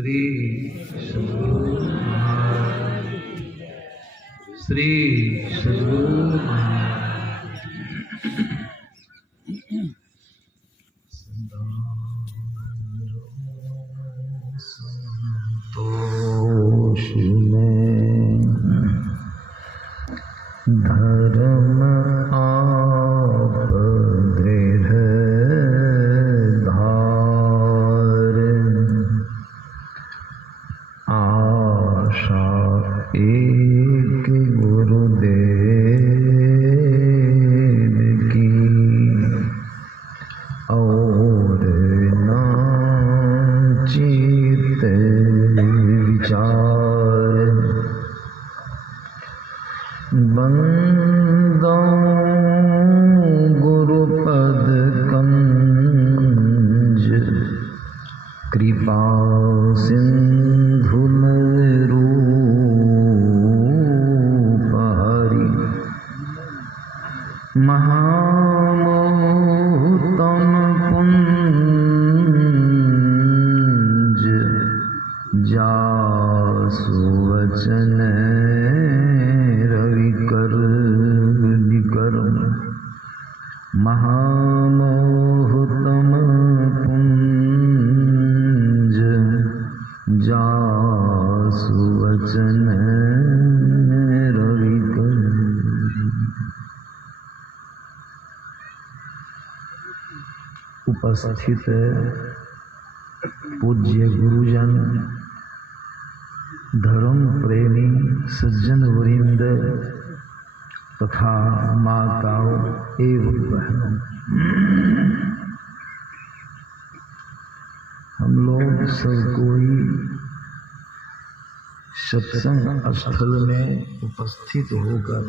श्री सद्गुरु महाराज, श्री सद्गुरु महाराज। संतोष में धर्म आप दृढ़ धार, आशा एक गुरुदेव की और ना चित विचार। बंदों गुरुपद कंज, कृपा सिंधु रूप हरि, महामोहतम पुंज, जासु वचन रविकर निकर्म। महामोहतम पुंज, जासु वचन रविकर। उपस्थित पूज्य गुरुजन, धर्म प्रेमी सज्जन वृंद तथा माताओं एवं बहनों, हम लोग सब कोई सत्संग स्थल में उपस्थित होकर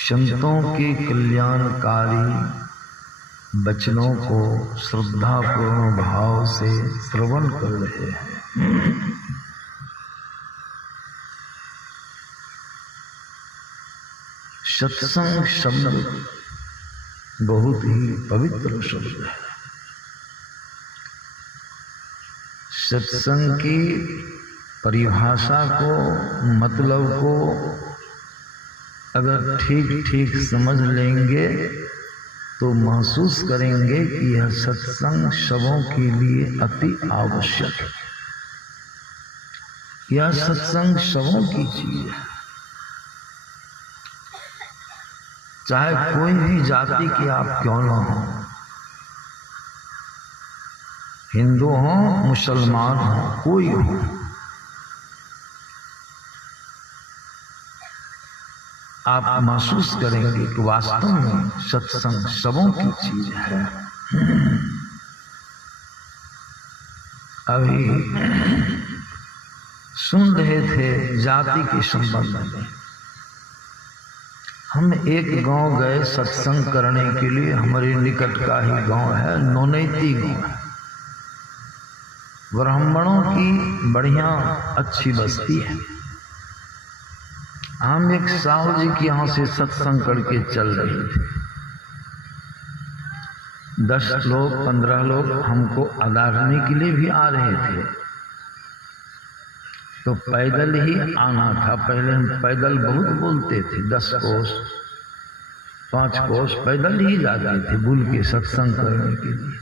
संतों के कल्याणकारी वचनों को श्रद्धापूर्ण भाव से श्रवण कर रहे हैं। सत्संग शब्द बहुत ही पवित्र शब्द है। सत्संग की परिभाषा को, मतलब को अगर ठीक ठीक समझ लेंगे तो महसूस करेंगे कि यह सत्संग सबों के लिए अति आवश्यक है। यह सत्संग सबों की चीज है, चाहे कोई भी जाति के आप क्यों न हो, हिंदू हो, मुसलमान हो, कोई हो, आप महसूस करेंगे कि वास्तव में सत्संग सबों की चीज है। अभी सुन रहे थे जाति के संबंध में। हम एक गांव गए सत्संग करने के लिए। हमारे निकट का ही गांव है, नौनैती गांव है। ब्राह्मणों की बढ़िया अच्छी बस्ती है। हम एक साहू जी के यहाँ से सत्संग करके चल रहे थे। 10 लोग 15 लोग हमको अदा करने के लिए भी आ रहे थे। तो पैदल ही आना था। पहले हम पैदल बहुत बोलते थे, 10 कोस 5 कोस पैदल ही जाते थे बुल के सत्संग करने के लिए।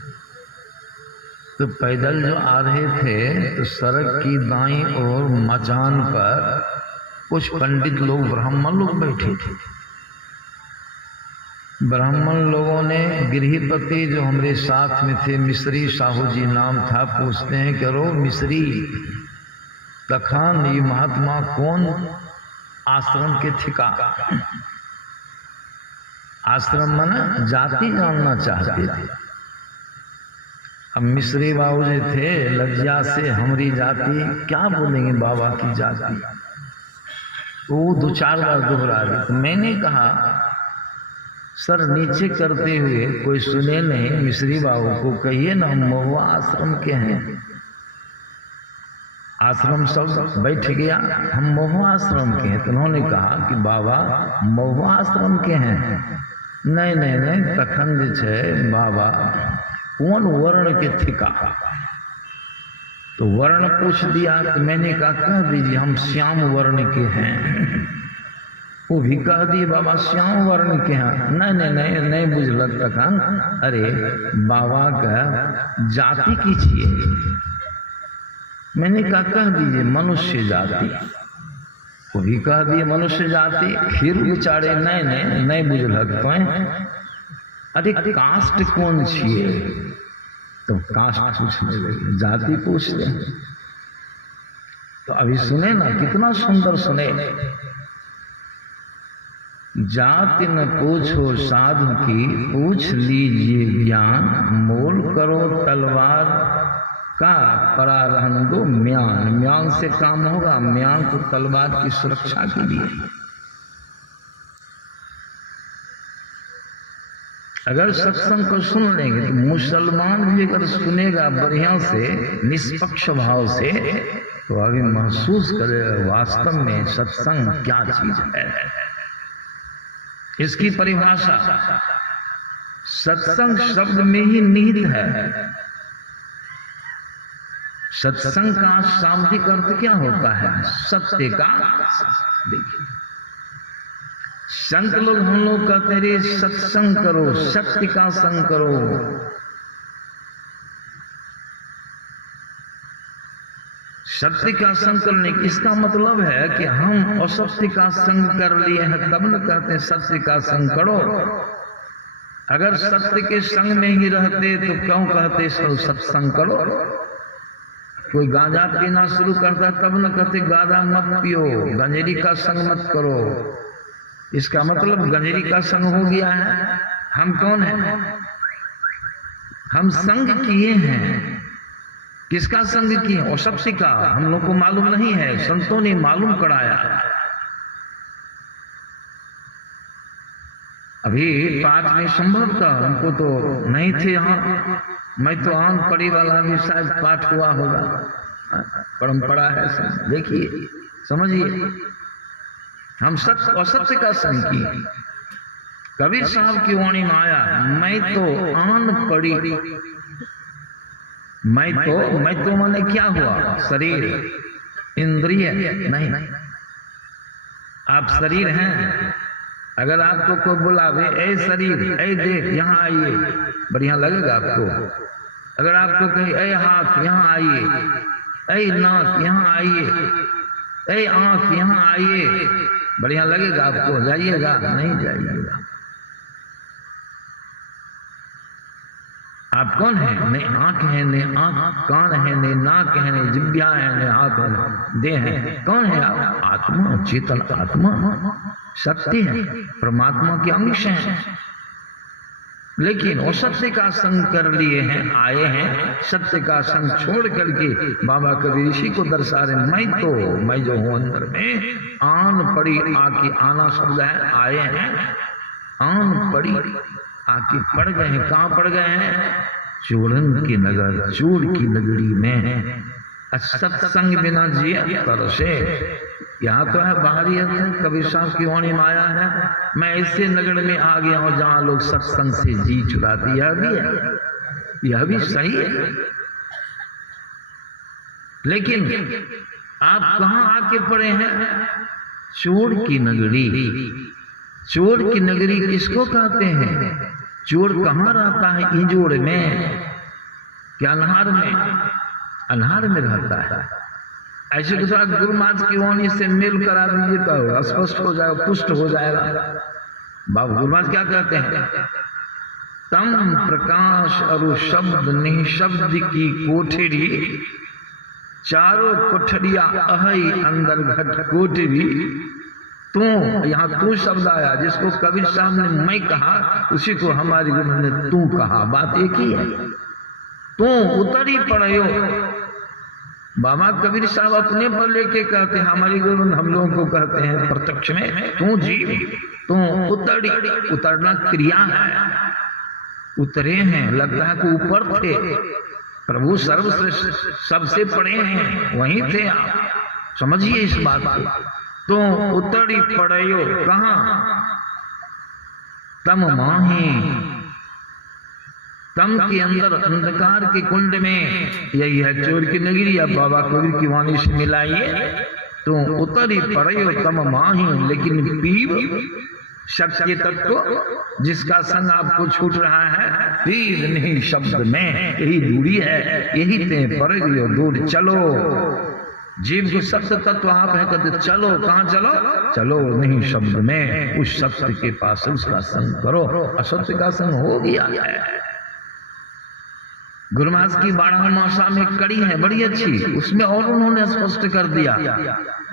तो पैदल जो आ रहे थे तो सड़क की दाईं ओर मचान पर कुछ पंडित लोग, ब्राह्मण लोग बैठे थे। ब्राह्मण लोगों ने गृहपति जो हमारे साथ में थे, मिश्री साहू जी नाम था, पूछते हैं करो मिश्री तखान ये महात्मा कौन आश्रम के ठिका। आश्रम माना जाति जानना चाहते थे। अब मिश्री बाबू जी थे, लज्जा से हमारी जाति क्या बोलेंगे, बाबा की जाति। वो 2-4 बार दोहरा रहे। तो मैंने कहा सर नीचे करते हुए कोई सुने नहीं, मिश्री बाबू को कहिए ना हम महुआ आश्रम के हैं। आश्रम सब बैठ गया, हम महुआ आश्रम के हैं। तो उन्होंने कहा कि बाबा महुआ आश्रम के हैं। नहीं नहीं नहीं, तखन जे छे बाबा कौन वर्ण के थिका। तो वर्ण पूछ दिया तो मैंने कहा कह दीजिए हम श्याम वर्ण के हैं। वो भी कह दिए बाबा श्याम वर्ण के हैं। नहीं नहीं नहीं नहीं बुझलक तखन। अरे बाबा का जाति की चाहिए। मैंने कहा कह दीजिए मनुष्य जाति। वो भी कह दिए मनुष्य जाति। फिर बेचारे नहीं नहीं नहीं बुझलक तो अरे कास्ट कौन छिए? तो कास्ट पूछने लगे, जाति पूछते हैं। तो अभी सुने ना कितना सुंदर सुने। जाति न पूछो साधु की, पूछ लीजिए ज्ञान। मोल करो तलवार का, परा रहन दो म्यान। म्यान से काम होगा, म्यान तो तलवार की सुरक्षा के लिए। अगर सत्संग को सुन लेंगे तो मुसलमान भी अगर सुनेगा बढ़िया से निष्पक्ष भाव से तो अभी महसूस करेगा वास्तव में सत्संग क्या चीज है। इसकी परिभाषा सत्संग शब्द में ही निहित है। सत्संग का शाब्दिक अर्थ क्या होता है? सत्य का। देखिए संत लोग हम लोग कहते रे सत्संग करो, सत्य का संग करो। सत्य का संग करने इसका मतलब है कि हम असत्य का संग कर लिए हैं तब न कहते सत्य का संग करो। अगर सत्य के संग में ही रहते तो क्यों कहते सत्संग करो? कोई गांजा पीना शुरू करता तब न कहते गांजा मत पियो, गंजेरी का संग मत करो। इसका मतलब गंजेरी का संग हो गया है। हम कौन हैं? हम संग किए हैं। किसका संग किए? और सबसे का हम लोग को मालूम नहीं है, संतों ने मालूम कराया। अभी पाठ में संभव था, हमको तो नहीं थे यहाँ। मैं तो आन पड़ी वाला भी शायद पाठ हुआ होगा, परंपरा है। देखिए समझिए, हम सत्य असत्य का संग किए। कबीर साहब की वाणी में आया, मैं तो आन पड़ी। मैं तो माने क्या हुआ? शरीर, इंद्रिय नहीं। आप शरीर हैं। अगर आपको कोई बुलावे ए शरीर, ए देख यहाँ आइए, बढ़िया लगेगा आपको। अगर आपको कहे ए हाथ यहाँ आइए, ए नाक यहाँ आइए, ए आंख यहाँ आइए, बढ़िया लगेगा आपको? जाइएगा? नहीं जाइएगा। आप कौन है? ने आंख है, ने आंख, कान है, ने नाक है, ने जिह्वा है, ने हाथ है, देह है। कौन है आप? आत्मा, चेतन आत्मा, सत्य है, परमात्मा के अंश हैं। लेकिन वो सत्य का संग कर लिए हैं, आए हैं। सत्य का संग छोड़ करके बाबा कबीर इसी को दर्शा रहे। मैं जो हूं अंदर में, आन पड़ी आके, आना शब्द है, आए हैं। आन पड़ी आके पड़ गए हैं। कहाँ पड़ गए हैं? चूड़न की नगर, चूड़ की नगरी में। सत्संग बिना जिया तरसे। यहाँ तो है बाहरी अर्थ है, कबीर साहब की वाणी में आया है, मैं ऐसे नगर में आ गया हूं जहां लोग सत्संग से जी चुराते। यह भी है, यह भी सही है। लेकिन आप कहां आके पड़े हैं? चोर की नगरी। चोर की नगरी किसको कहते हैं? चोर कहाँ रहता है? इंजोड़ में, क्या अनहार में? अनहार में रहता है। ऐसे के साथ गुरु महाराज की वाणी से मेल करा दीजिए तो स्पष्ट हो जाएगा, पुष्ट हो जाएगा। बाबू गुरु महाराज क्या कहते हैं? तम प्रकाश अरु शब्द निशब्द की कोठरी, चारों कोठरिया अहई अंदर घट कोठरी। तू, यहाँ तू शब्द आया, जिसको कबीर साहब ने मैं कहा, उसी को हमारी गुरु ने तू कहा। बात एक ही है। तू उतरी पड़ो। बाबा कबीर साहब अपने पर लेके कहते हैं, हमारी गुरु हम लोगों को कहते हैं प्रत्यक्ष में, तू जीव, तू उतरी। उतरना क्रिया है। उतरे हैं, लगता है कि ऊपर थे। प्रभु सर्वश्रेष्ठ, सबसे पड़े हैं, वहीं थे आप। समझिए इस बात को। तो उतरी पड़ो कहाँ? तम माही तम के अंदर अंधकार के कुंड में, यही है चोर की नगरी। अब बाबा कबीर की वाणी से मिलाइए तो उतरी पड़े तम माही, लेकिन पीव शब्द के तत्व जिसका संग आपको छूट रहा है, पीव नहीं शब्द में यही दूरी है, यही ते पड़ गई दूर चलो। जीव को सत्य तत्व आप है, कहते चलो कहां चलो, चलो नहीं शब्द में, उस सत्य के पास उसका संग करो। असत्य का संग हो गया है। गुरुमास की 12 मासा में कड़ी है बड़ी अच्छी, उसमें और उन्होंने स्पष्ट कर दिया।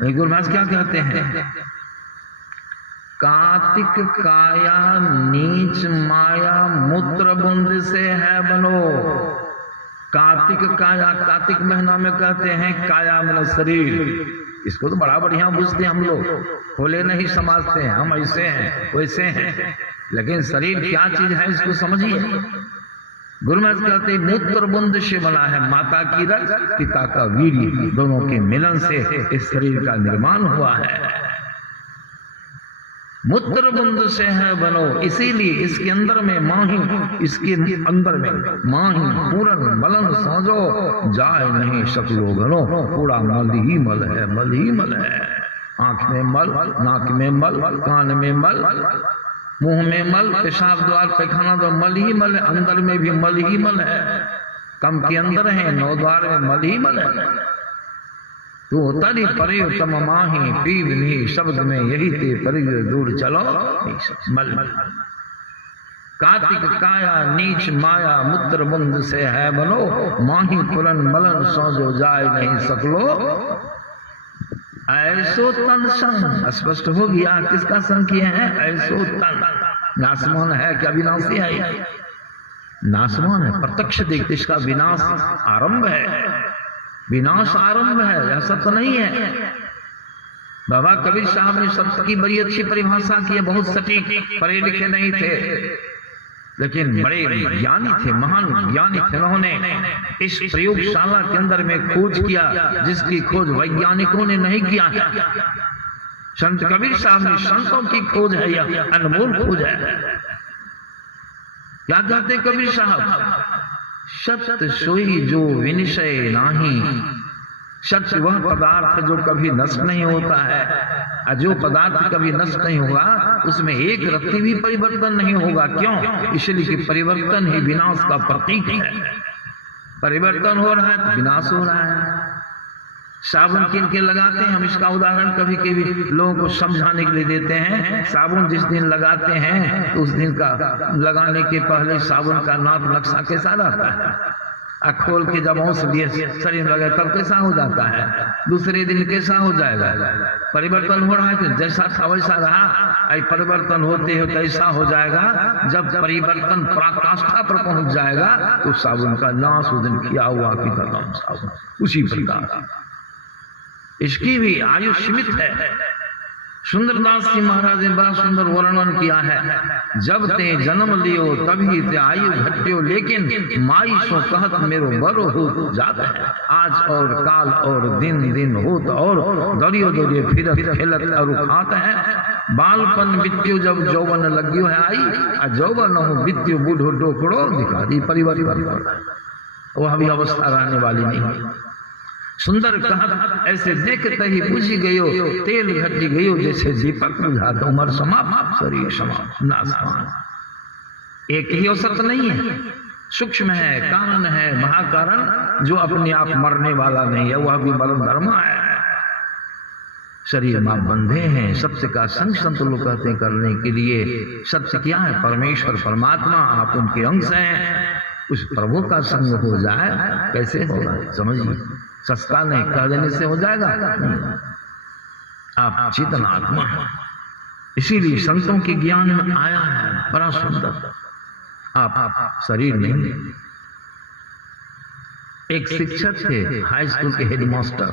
गुरुमास क्या कहते हैं, कार्तिक काया नीच माया मूत्र बुंद से है बनो। कार्तिक काया, कार्तिक महीना में कहते हैं काया मतलब शरीर। इसको तो बड़ा बढ़िया बुझते हैं हम लोग, खोले नहीं समझते हैं, हम ऐसे हैं वैसे हैं, लेकिन शरीर क्या चीज है इसको समझिए। गुरुमत कहते मूत्र बुंद से बना है, माता की रक्त पिता का वीर, दोनों के मिलन से इस शरीर का निर्माण हुआ है। मूत्र बुंद से है बनो, इसीलिए इसके अंदर में माही, इसके अंदर में माही पूरन मलन समझो, जाए नहीं सकलो घनो। पूरा मल ही मल है, मल ही मल है। आंख में मल, नाक में मल, कान में मल, मुंह में मल, पेशाब द्वार पैखाना तो मल ही मल है, अंदर में भी मल ही मल है। कम के अंदर है, 9 द्वार में मल ही मल है। तो तरी परे तम माही, पीव नहीं शब्द में यही ते परे दूर चलो मल। कार्तिक काया नीच माया मूत्र बुंद से है बनो, माही पुरन मलन सौजो जाए नहीं सकलो। ऐसो तन संग, स्पष्ट हो गया किसका संग किए हैं, ऐसो तन। नासमान है क्या विनाशी है, नासमान है, प्रत्यक्ष देखते इसका विनाश आरंभ है, विनाश आरंभ है, ऐसा तो नहीं है। बाबा कबीर साहब ने शब्द की बड़ी अच्छी परिभाषा की है, बहुत सटीक, पढ़े लिखे नहीं थे लेकिन बड़े ज्ञानी थे, महान ज्ञानी थे। उन्होंने इस प्रयोगशाला के अंदर में खोज किया जिसकी खोज वैज्ञानिकों ने नहीं किया है। संत कबीर साहब ने, संतों की खोज है, यह अनमोल खोज है। क्या कहते कबीर साहब, सत्य सोई जो विनिश्चय नाही, सत्य वह पदार्थ जो कभी नष्ट नहीं होता है, और जो पदार्थ कभी नष्ट नहीं होगा उसमें एक रत्ती भी परिवर्तन नहीं होगा। क्यों? इसलिए कि परिवर्तन ही विनाश का प्रतीक है। परिवर्तन हो रहा है तो विनाश हो रहा है। साबुन किन के लगाते हैं, हम इसका उदाहरण कभी कभी लोगों को समझाने के लिए देते हैं। साबुन जिस दिन लगाते हैं तो उस दिन का लगाने के पहले साबुन का नाप नक्शा कैसा रहता है, खोल के जब औंस दिए शरीर में लगे तब कैसा हो जाता है, दूसरे दिन कैसा हो जाएगा। परिवर्तन हो रहा है कि जैसा था वैसा रहा, परिवर्तन होते होते ऐसा हो जाएगा। जब परिवर्तन पराकाष्ठा पर पहुंच जाएगा तो साबुन का नाश उस दिन किया हुआ कि नाम साबुन। उसी प्रकार इसकी भी आयु सीमित है। सुंदरदास जी महाराज ने बड़ा सुंदर वर्णन किया है, जब ते जन्म लियो तभी ते आयु घटियो, लेकिन माई सो कहत मेरो बरो हो जाता है। आज और काल और दिन दिन होत और दरियो दरियो फिरत खेलत और खात है। बालपन बित्यो जब जौवन लग्यो है आई, आ जौवन हो बित्यो बूढ़ो डोकड़ो दिखा दी परिवर्तन। वह भी अवस्था रहने वाली नहीं। सुंदर कहत ऐसे देखते ही बुझी गयो, तेल घटी गयो जैसे दीपक बुझा, तो उमर समाप्त शरीर समाप्त नासमान। एक ही औसत नहीं है, सूक्ष्म है, कारण है, महाकारण जो अपने आप मरने वाला नहीं है, वह भी मरण धर्म है। शरीर में बंधे हैं, सत्य का संग संत लोग कहते हैं करने के लिए। सत्य क्या है? परमेश्वर परमात्मा, आप उनके अंश हैं। उस प्रभु का संग हो जाए कैसे होगा, समझिए। सस्ता नहीं, कह देने से हो जाएगा नहीं। आप चेतन आत्मा है, इसीलिए संतों के ज्ञान में आया है बड़ा सुंदर। आप शरीर नहीं। एक शिक्षक थे हाई स्कूल के हेडमास्टर,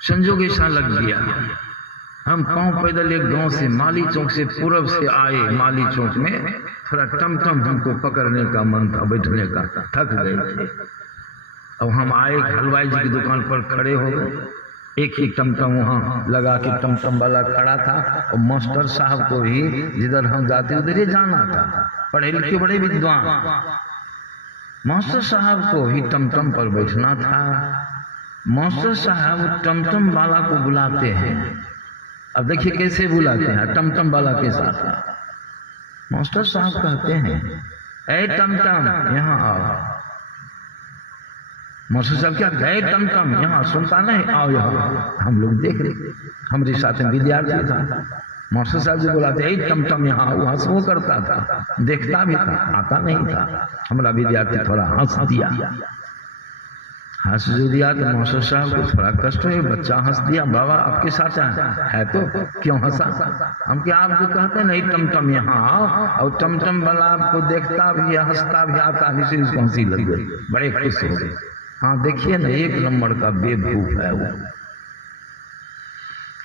संजोग ऐसा लग गया, हम पांव पैदल एक गांव से माली चौक से पूरब से आए। माली चौक में थोड़ा टमटम हमको पकड़ने का मन था, बैठने का, थक गए थे। अब हम आए, हलवाई जी की दुकान पर खड़े हो गए। एक ही टमटम वहां लगा के टमटम वाला खड़ा था, और मास्टर साहब को भी जिधर हम जाते उधर ही जाना था। पढ़े लिखे बड़े विद्वान। मास्टर साहब को ही टमटम पर बैठना था। मास्टर साहब टमटम वाला को बुलाते हैं। अब देखिए कैसे बुलाते हैं, टमटम वाला के साथ। मास्टर साहब कहते हैं, ए टमटम यहाँ आओ। मास्टर साहब क्या गए, टमटम यहाँ सुनता नहीं, आओ यहाँ। हम लोग देख रहे, हमारे साथ में विद्यार्थी था। मास्टर साहब जी बुलाते, ए टमटम यहाँ आओ। हंसो करता था, देखता भी था, आता नहीं था। हमारा विद्यार्थी थोड़ा हंस दिया। हंस जो दिया तो मास्टर साहब को थोड़ा कष्ट है। बच्चा हंस दिया, बाबा आपके साथ है तो क्यों हंसा? हम क्या आप जो कहते नहीं टमटम यहाँ आओ, और टमटम वाला आपको देखता भी है, हंसता भी, आता भी, इसलिए उसको हंसी लग गई, बड़े खुश हो गए। हाँ देखिए ना, एक नंबर का बेवकूफ है वो।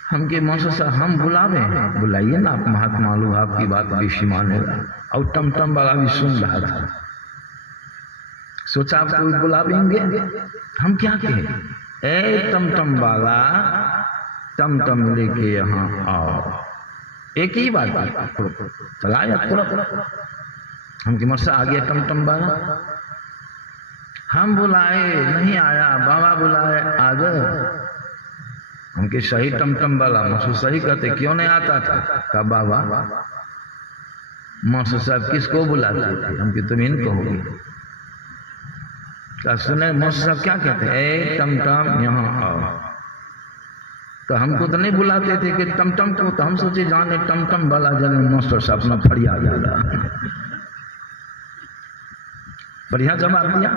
हम के मास्टर साहब हम बुलावे, बुलाइए ना, आप महात्मा लोग आपकी बात बेशी मानेगा। और टमटम वाला भी सुन रहा था, सोचा आपको बुलावेंगे। हम क्या कहें, ए टमटम वाला टमटम लेके यहाँ आओ। एक ही बात चलाया तुरंत। हम की मरसा आ गया टमटम वाला। हम बुलाए नहीं आया, बाबा बुलाए आ गए। उनके सही टमटम वाला मास्टर सही कहते, क्यों नहीं आता था? कहा बाबा मास्टर साहब किसको बुलाते थे? हम कि तुम इनको होगी। सुने मास्टर साहब क्या कहते, ए टमटम यहाँ आओ। तो हमको तो नहीं बुलाते थे कि टमटम को, तो हम सोचे जाने टमटम वाला जन्म मास्टर साहब अपना फरियाद याद। बढ़िया जवाब दिया।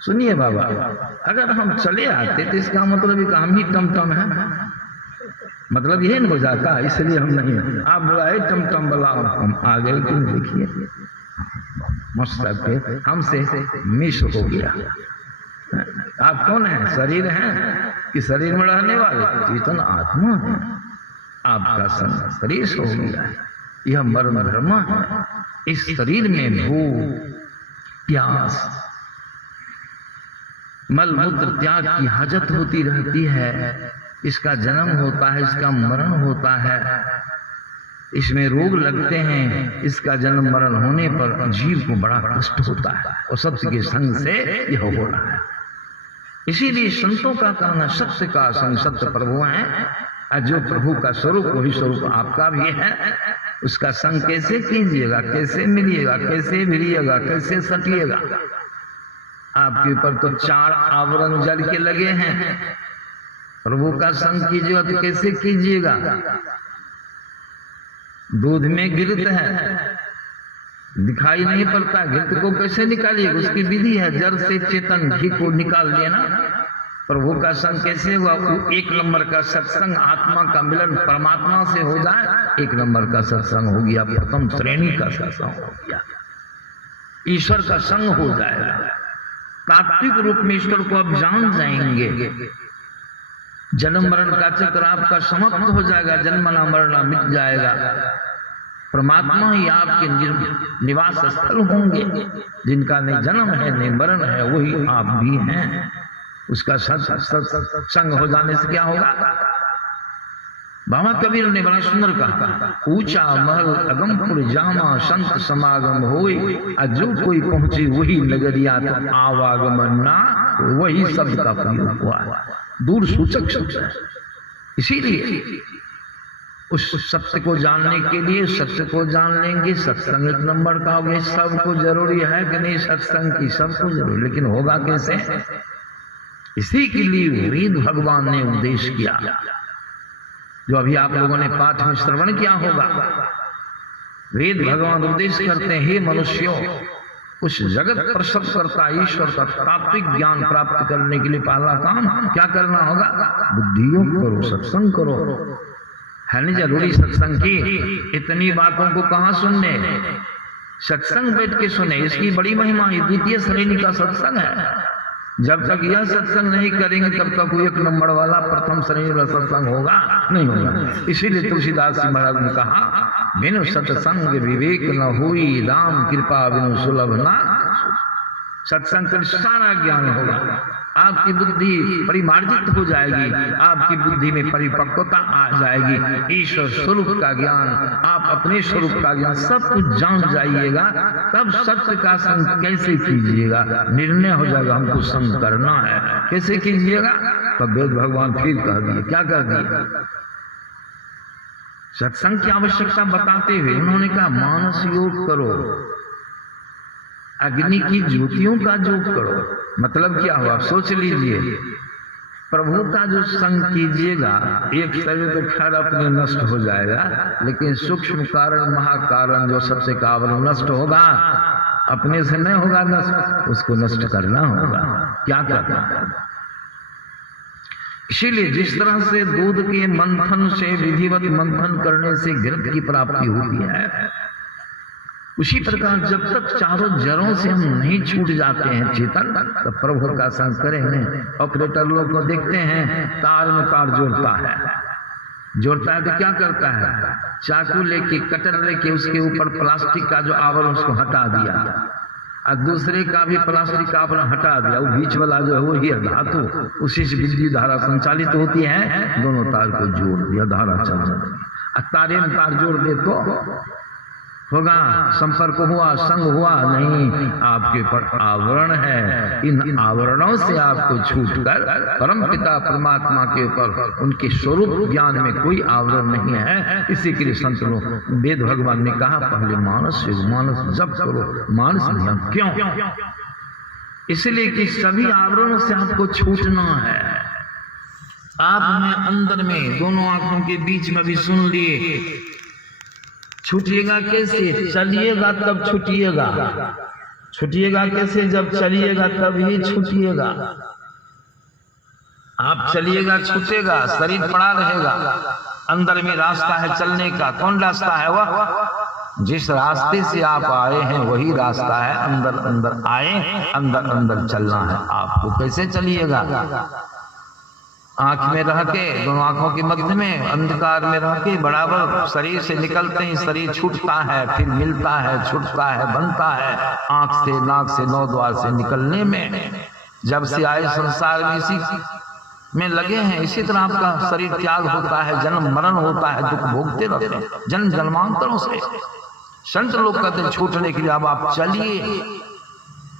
सुनिए बाबा, अगर हम चले आते तो इसका मतलब हम ही टमटम है, मतलब यही न हो जाता। इसलिए हम नहीं, आप बुलाए टमटम वाला, हम आ गए। क्यों? देखिए मास्टर साहब हमसे मिस हो गया। आप कौन है? शरीर है कि शरीर में रहने वाले? चेतन आत्मा है। आपका संग शरीर से हो गया, यह मर्म धर्म है। इस शरीर में भूख प्यास मल मूत्र त्याग की हाजत होती रहती है। इसका जन्म होता है, इसका मरण होता है, इसमें रोग लगते हैं। इसका जन्म मरण होने पर जीव को बड़ा कष्ट होता है और सत्य के संग से यह हो रहा है। इसीलिए संतों का कहना, सत्य का संग सत्य प्रभु है। जो प्रभु का स्वरूप वही स्वरूप आपका भी है। उसका संग कैसे कीजिएगा, कैसे मिलिएगा, कैसे भिड़िएगा, कैसे सटिएगा? आपके ऊपर तो 4 आवरण जल के लगे हैं। प्रभु का संग कीजिएगा तो कैसे कीजिएगा? दूध में गिरत है, दिखाई नहीं पड़ता, गिरत को कैसे निकालिएगा? उसकी विधि है, जड़ से चेतन घी को निकाल लेना। प्रभु का संग कैसे हुआ? वो 1 नंबर का सत्संग, आत्मा का मिलन परमात्मा से हो जाए, 1 नंबर का सत्संग हो गया, प्रथम श्रेणी का सत्संग हो गया। ईश्वर का संग हो जाएगा, तात्विक रूप में ईश्वर को आप जान जाएंगे। जन्म मरण का चक्र आपका समाप्त हो जाएगा, जन्मना मरना मिट जाएगा। परमात्मा ही आपके निवास स्थल होंगे। जिनका नहीं जन्म है नहीं मरण है, वही आप भी हैं। उसका संग हो जाने से क्या होगा? बाबा कबीर ने बड़ा सुंदर कहा, ऊंचा महल अगमपुर जामा संत समागम होए, जो कोई पहुंचे वही नगरिया तो आवागमन ना, वही शब्द का प्रयोग हुआ। दूर सूचक शब्द है। इसीलिए उस सत्य को जानने के लिए सत्य को जान लेंगे। सत्संग 1 नंबर का होगा। सबको जरूरी है कि नहीं सत्संग की? सबको जरूरी, लेकिन होगा कैसे? इसी के लिए वेद भगवान ने उपदेश किया, जो अभी आप लोगों ने पाठ में श्रवण किया होगा। वेद भगवान उपदेश करते हैं, हे मनुष्यों, उस जगत प्रसव करता ईश्वर का तात्विक ज्ञान प्राप्त करने के लिए पहला काम क्या करना होगा? बुद्धियोग करो, सत्संग करो। है नहीं जरूरी सत्संग की? इतनी बातों को कहाँ सुनने? सत्संग बैठ के सुने, इसकी बड़ी महिमा। 2 श्रेणी का सत्संग है। जब तक यह सत्संग नहीं करेंगे तब तक 1 नंबर वाला प्रथम श्रेणी वाला सत्संग होगा नहीं होगा। इसीलिए तुलसीदास जी महाराज ने कहा, बिनु सत्संग विवेक न हुई, राम कृपा बिनु सुलभ ना। सत्संग से सारा ज्ञान होगा। आपकी बुद्धि परिमार्जित हो जाएगी, आपकी बुद्धि में परिपक्वता आ जाएगी, ईश्वर स्वरूप का ज्ञान, आप अपने स्वरूप का ज्ञान सब कुछ जान जाइएगा। तब सत्य का संग कैसे कीजिएगा, निर्णय हो जाएगा हमको संग करना है। कैसे कीजिएगा? तो वेद भगवान फिर कह दिए, क्या कह दिए? सत्संग की आवश्यकता बताते हुए उन्होंने कहा मानस योग करो, अग्नि की ज्योतियों का योग करो। मतलब क्या हुआ? सोच लीजिए, प्रभु का जो संग कीजिएगा, एक शरीर तो खैर अपने नष्ट हो जाएगा, लेकिन सूक्ष्म कारण महाकारण जो सबसे कावल नष्ट होगा, अपने से नहीं होगा नष्ट, उसको नष्ट करना होगा। क्या करना है? इसीलिए जिस तरह से दूध के मंथन से, विधिवत मंथन करने से घृत की प्राप्ति होती है, उसी प्रकार जब तक चारों जड़ों से हम नहीं छूट जाते हैं चेतन, तो प्रभु का संग करेंगे। ऑपरेटर लोग को देखते हैं, तार में तार जोड़ता है तो क्या करता है? चाकू लेके, कटर लेके उसके ऊपर प्लास्टिक का जो आवरण उसको हटा दिया, और दूसरे का भी प्लास्टिक का आवरण हटा दिया, वो बीच वाला जो है वो ही धातु, उसी से विद्युत धारा संचालित होती है। दोनों तार को जोड़ दिया, धारा चल रही। तारे में तार जोड़ दे तो होगा, संपर्क हुआ, संग हुआ नहीं। आपके पर आवरण है, इन आवरणों से आपको छूटकर परम पिता परमात्मा के ऊपर, उनके स्वरूप ज्ञान में कोई आवरण नहीं है। इसी के लिए संत लोग, वेद भगवान ने कहा पहले मानस जप करो, मानस ध्यान। क्यों? इसलिए कि सभी आवरणों से आपको छूटना है। आप में अंदर में दोनों आंखों के बीच में भी सुन लिए, छूटिएगा कैसे? चलिएगा तब छूटिएगा। छूटिएगा कैसे? जब चलिएगा तब ही छूटिएगा। आप चलिएगा छूटेगा, शरीर पड़ा रहेगा। अंदर में रास्ता है चलने का। कौन रास्ता है? वह जिस रास्ते से आप आए हैं वही रास्ता है। अंदर अंदर आए, अंदर अंदर चलना है आपको। कैसे चलिएगा? आंख में रह के, दोनों आंखों के मध्य में अंधकार में रह के, बराबर शरीर से निकलते ही शरीर छूटता है, फिर मिलता है, छूटता है, बनता है। आंख से, नाक से, नौ द्वार से निकलने में जब से आए संसार में इसी में लगे हैं, इसी तरह आपका शरीर त्याग होता है, जन्म मरण होता है, दुख भोगते रहते हैं जन्म जन्मांतरों से। संत लोग कहते हैं छूटने के लिए अब आप चलिए।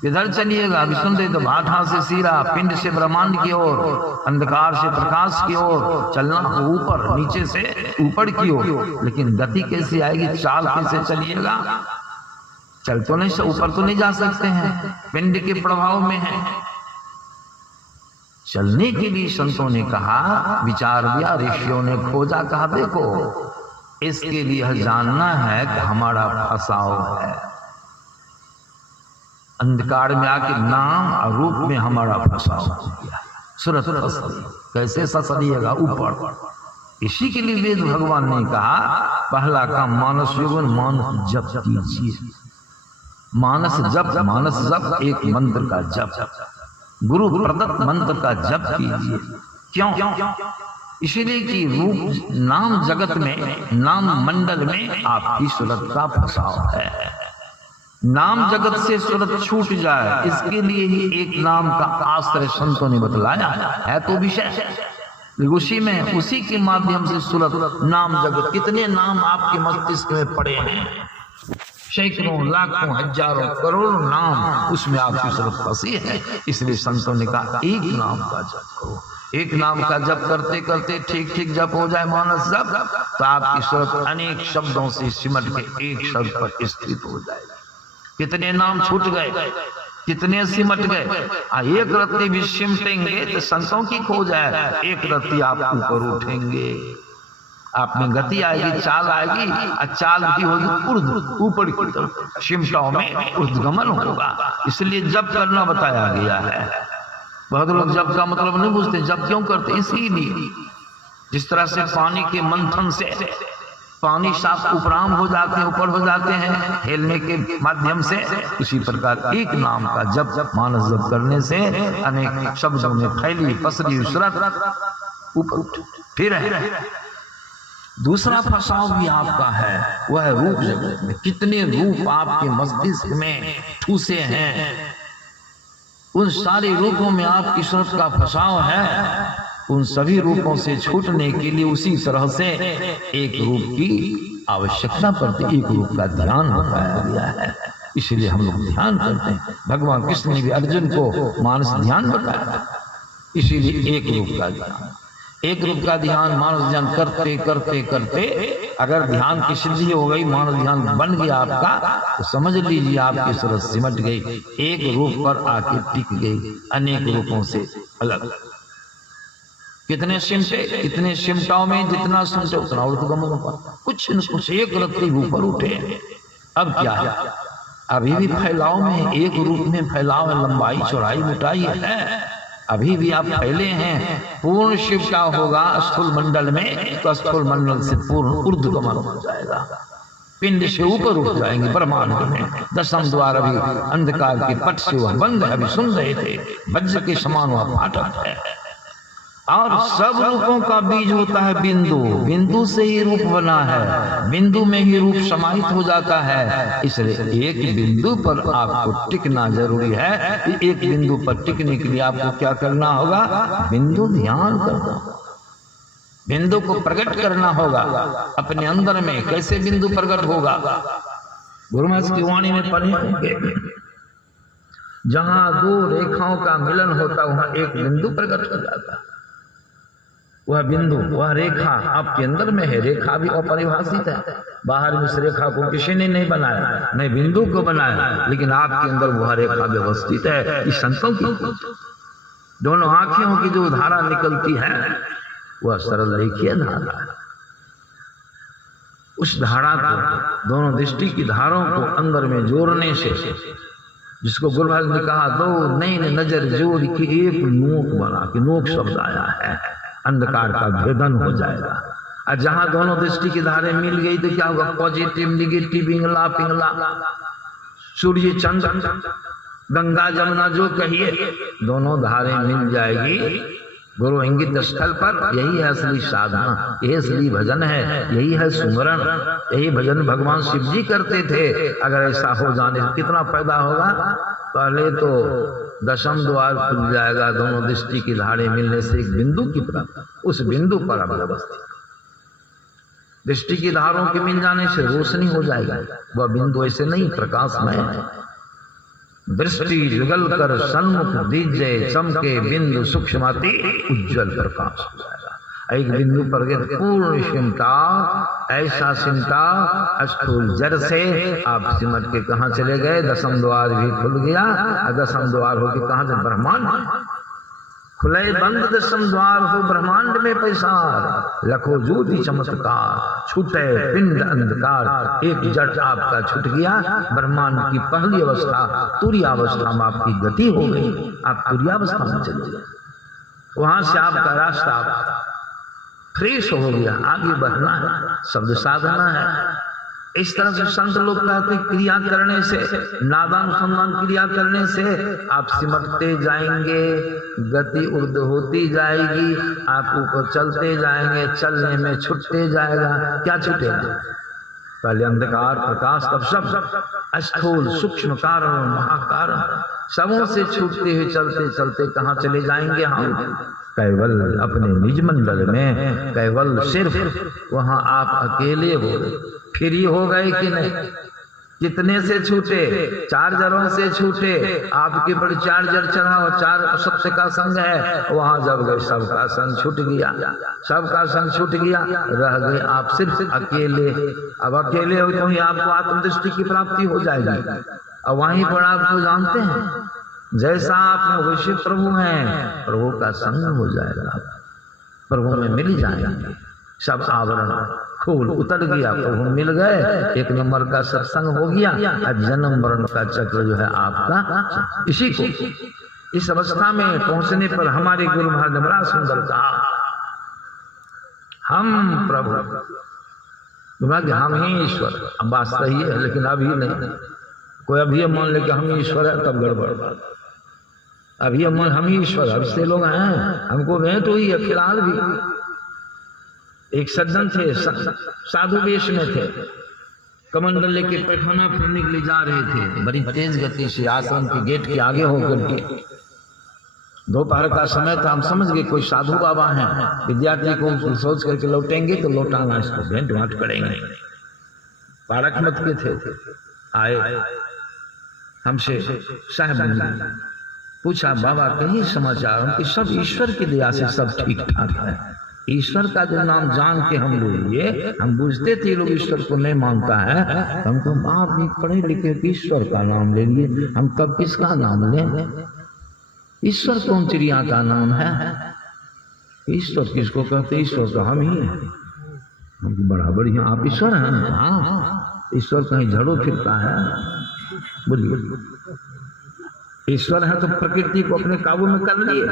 किधर चलिएगा? अभी सुनते तो भाठा से सीरा, पिंड से ब्रह्मांड की ओर, अंधकार से प्रकाश की ओर चलना, ऊपर, नीचे से ऊपर की ओर। लेकिन गति कैसे आएगी? चाल कैसे चलिएगा? चल तो नहीं, ऊपर तो नहीं जा सकते हैं, पिंड के प्रभाव में है। चलने के लिए संतों ने कहा, विचार दिया, ऋषियों ने खोजा, कहा देखो इसके लिए यह जानना है कि हमारा फंसाव है। अंधकार में आके नाम और रूप में हमारा फंसाव हो गया। सूरत फंसली, कैसे फंसलिएगा? ऊपर। इसी के लिए वेद भगवान ने कहा पहला काम मानस योगन, मानस जप कीजिए। मानस जप एक मंत्र का जप, गुरु प्रदत्त मंत्र का जप कीजिए। क्यों? इसीलिए कि रूप नाम जगत में, नाम मंडल में आपकी सूरत का फंसाव है। नाम जगत से सूरत छूट जाए, इसके लिए ही एक नाम का आश्रय संतों ने बतलाया है। तो विषय उसी में, उसी के माध्यम से सूरत नाम जगत। कितने नाम आपके मस्तिष्क में पड़े हैं? सैकड़ों, लाखों, हजारों, करोड़ों नाम उसमें आपकी सूरत फंसी है। इसलिए संतों ने कहा एक नाम का जप करो। एक नाम का जप करते करते ठीक ठीक जप हो जाए, मानस जप, तो आपकी सूरत अनेक शब्दों से सिमट के एक शब्द पर स्थित हो जाएगी। कितने नाम छूट गए, कितने सिमट गए। एक रत्ती भी सिमटेंगे तो संतों की खोज है। एक रत्ती आप ऊपर उठेंगे, आप में गति आएगी, चाल आएगी, और चाल भी होगी ऊपर की तरफ। सिमटाओं में ऊर्ध्वगमन होगा। इसलिए जप करना बताया गया है। बहुत लोग जप का मतलब नहीं बुझते। जप क्यों करते? इसीलिए जिस तरह से पानी के मंथन से पानी साफ उपराम हो जाते हैं, ऊपर हो जाते हैं हेलने के माध्यम से, उसी प्रकार एक नाम का जप, मानस जप करने से अनेक शब्दों में फैली पसरी सूरत ऊपर उठ। फिर है दूसरा फंसाव भी आपका है, वह है रूप जगत में। कितने रूप आपके मस्तिष्क में ठूसे हैं, उन सारे रूपों में आप ईश्वर का फसाव है। उन सभी रूपों से छूटने के लिए उसी तरह से एक रूप की आवश्यकता पड़ती, एक रूप का ध्यान बताया गया है। इसलिए हम लोग ध्यान करते हैं। भगवान कृष्ण ने भी अर्जुन को मानस ध्यान बताया, इसीलिए एक रूप का ध्यान, एक रूप का ध्यान मानस ध्यान करते करते करते अगर ध्यान की सिद्धि हो गई, मानस ध्यान बन गया आपका, तो समझ लीजिए आपकी सूरत सिमट गई, एक रूप पर आके टिक गई, अनेक रूपों से अलग। कितने सिमटे, कितने सिमटाओं में जितना सिमटे उतना ऊर्ध्वगमन पर, कुछ न कुछ एक रत्ती ऊपर उठे। अब क्या है, अभी भी फैलाव में, एक रूप में फैलाव है, लंबाई चौड़ाई मोटाई है, अभी भी आप फैले हैं। पूर्ण शिव का होगा स्थूल मंडल में, तो स्थूल मंडल से पूर्ण ऊर्ध्वगमन हो जाएगा, पिंड से ऊपर उठ जाएंगे ब्रह्मांड में। दशम द्वार अभी अंधकार के पट से वह बंद है, अभी सुन रहे थे, वज्र के समान वह फाटक है। और सब रूपों का बीज होता है बिंदु, बिंदु से ही रूप बना है, बिंदु में ही रूप समाहित हो जाता है। इसलिए एक बिंदु पर आपको टिकना जरूरी है। एक बिंदु पर टिकने के लिए आपको क्या करना होगा, बिंदु ध्यान करना, बिंदु को प्रकट करना होगा अपने अंदर में। कैसे बिंदु प्रकट होगा, गुरु महाराज की वाणी में पढ़े होंगे, जहां दो रेखाओं का मिलन होता वहां एक बिंदु प्रकट हो जाता। वह बिंदु, वह रेखा आपके अंदर में है। रेखा भी अपरिभाषित है, बाहर में उस रेखा को किसी ने नहीं बनाया, नहीं बिंदु को बनाया, लेकिन आपके अंदर वह रेखा व्यवस्थित है। इस संतों की दोनों आंखों की जो धारा निकलती है वह सरल रेखीय धारा है। उस धारा को, दोनों दृष्टि की धाराओं को अंदर में जोड़ने से, जिसको गुरु महाराज ने कहा, दो नैन नजर जोड़ की एक नोक बना, कि नोक शब्द आया है, अंधकार का भेदन हो जाएगा। और जहां दोनों दृष्टि की धारे मिल गई तो क्या होगा, पॉजिटिव निगेटिव, पिंगला पिंगला, सूर्य चंद्र, गंगा जमुना जो कहिए, दोनों धारे मिल जाएगी गुरु इंगित स्थल पर। यही है असली साधना, यही असली भजन है, यही है सुमरन, यही भजन भगवान शिव जी करते थे। अगर ऐसा हो जाने तो कितना फायदा होगा। पहले तो दशम द्वार खुल जाएगा, दोनों दृष्टि की धारे मिलने से एक बिंदु की प्राप्ति, उस बिंदु पर अब अवस्थित दृष्टि की धारों के मिल जाने से रोशनी हो जाएगी। वह बिंदु ऐसे नहीं, प्रकाशमय है। दृष्टि जुगल कर सन्मुख दीजिए, चमके बिंदु सूक्ष्मति उज्जवल प्रकाश हो जाएगा। एक बिंदु पर पूर्ण सिमटा, ऐसा सिमटा स्थूल जड़ से आप सिमट के कहाँ चले गए, दशम द्वार भी खुल गया। दशम द्वार होके कहाँ से, ब्रह्मांड खुले बंद दशम द्वार हो ब्रह्मांड में पैसार, लखो ज्योति चमत्कार, छूटे पिंड अंधकार। एक जड़ आपका छूट गया, ब्रह्मांड की पहली अवस्था तुर्यावस्था में आपकी गति हो गई, आप तुर्यावस्था में चले गए। वहां से आपका रास्ता फ्रेश हो गया, आगे बढ़ना है, शब्द साधना है। इस तरह से संत लोग कहते, क्रिया करने से, नादानुसंधान क्रिया करने से आप सिमटते जाएंगे, गति ऊर्ध्व होती जाएगी, आप ऊपर चलते जाएंगे, चलने में छूटते जाएगा। क्या छूटेगा, पहले अंधकार प्रकाश, तब सब स्थूल सूक्ष्म कारण महाकारण, सबों से छूटते हुए चलते चलते कहाँ चले जाएंगे हम, केवल अपने निज मंडल में, केवल सिर्फ वहां आप अकेले हो। फ्री हो गए कि नहीं, कितने से छूटे, चार्जरों से छूटे, आपके पर चार्जर चढ़ा और चार सबसे का संग है, वहां जब गए सबका संग छूट गया, सबका संग छूट गया, रह गए आप सिर्फ अकेले। अब अकेले हो तो ही आपको आत्मदृष्टि की प्राप्ति हो जाएगी। और वहीं पर आपको जानते हैं, जैसा आप में वैसे प्रभु हैं, प्रभु का संग हो जाएगा, प्रभु में मिल जाएंगे, सब आवरण खोल उतर गया, प्रभु मिल गए, एक नंबर का सत्संग हो गया। अब जन्म मरण का चक्र जो है आपका, इसी को इस अवस्था में पहुंचने पर हमारे गुरु महाराज ने बड़ा सुंदर कहा, हम प्रभु, हम ही ईश्वर। अब बात सही है, लेकिन अभी नहीं। कोई अभी मान ले कि हम ईश्वर है, तब गड़बड़। अभी हम ही ईश्वर, अब से लोग हैं, हमको भेंट हुई है। फिलहाल भी एक सज्जन थे, साधु वेश में थे, कमंडल लेके पैखाना फिरने के लिए जा रहे थे, बड़ी तेज गति से आश्रम के गेट के आगे होकर के दोपहर का समय तो हम समझ गए कोई साधु बाबा हैं, विद्यार्थी को सोच करके लौटेंगे तो लौटाना, इसको भेंट भाट करेंगे। पारक मत के थे, आए हमसे साहब पूछा बाबा कहीं समाचार, उनके सब ईश्वर की दया से सब ठीक ठाक है। ईश्वर का जो नाम जान के हम लोग ये हम बुझते थे लोग ईश्वर को नहीं मानता है, हमको आप भी पढ़े लिखे ईश्वर का नाम ले लिए, हम कब किसका नाम लें? ईश्वर कौन चिड़िया का नाम है? ईश्वर किसको कहते? ईश्वर तो हम ही हैं। बड़ा बढ़िया, आप ईश्वर हैं? हाँ, ईश्वर कहीं झड़ो फिरता है? बोलिए, ईश्वर है तो प्रकृति को अपने काबू में कर लिए।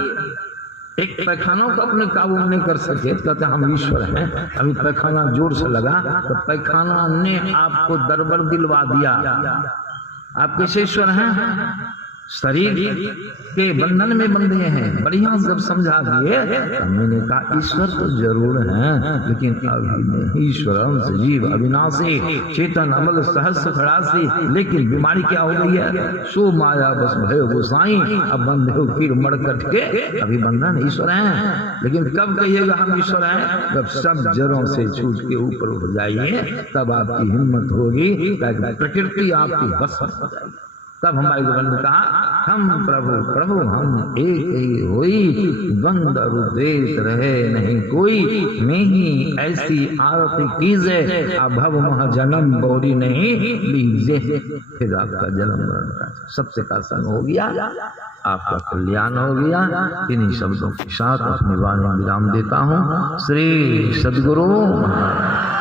एक पैखाना को अपने काबू में नहीं कर सके, कहते हम ईश्वर हैं। अभी पैखाना जोर से लगा तो पैखाना ने आपको दरबर दिलवा दिया। आप कैसे ईश्वर हैं? शरीर के बंधन में बंधे हैं। बढ़िया जब समझा दिए तो मैंने कहा ईश्वर तो जरूर है, लेकिन अभी नहीं। ईश्वरम सजीव अविनाशी चेतन अमल सहस्र खड़ासी, लेकिन बीमारी क्या हो गई है? सो माया बस भय गोसाई, अब बंधे हो फिर मड़कट के, अभी बंधन। ईश्वर है, लेकिन कब कहिएगा हम ईश्वर हैं? जब सब जड़ों से छूट के ऊपर हो जाइए, तब आपकी हिम्मत होगी, प्रकृति आपकी बस हो जाएगी। तब हमारे गुरु ने कहा हम प्रभु प्रभु हम एक ही होई, द्वंद देत रहे नहीं कोई, नहीं ऐसी आरती कीजे, अभव मह जन्म बोरी नहीं लीजे। फिर आपका जन्म मरण का सबसे का संग हो गया, आपका कल्याण हो गया। इन्हीं शब्दों के साथ अपनी वाणी विराम देता हूँ। श्री सद्गुरु महाराज।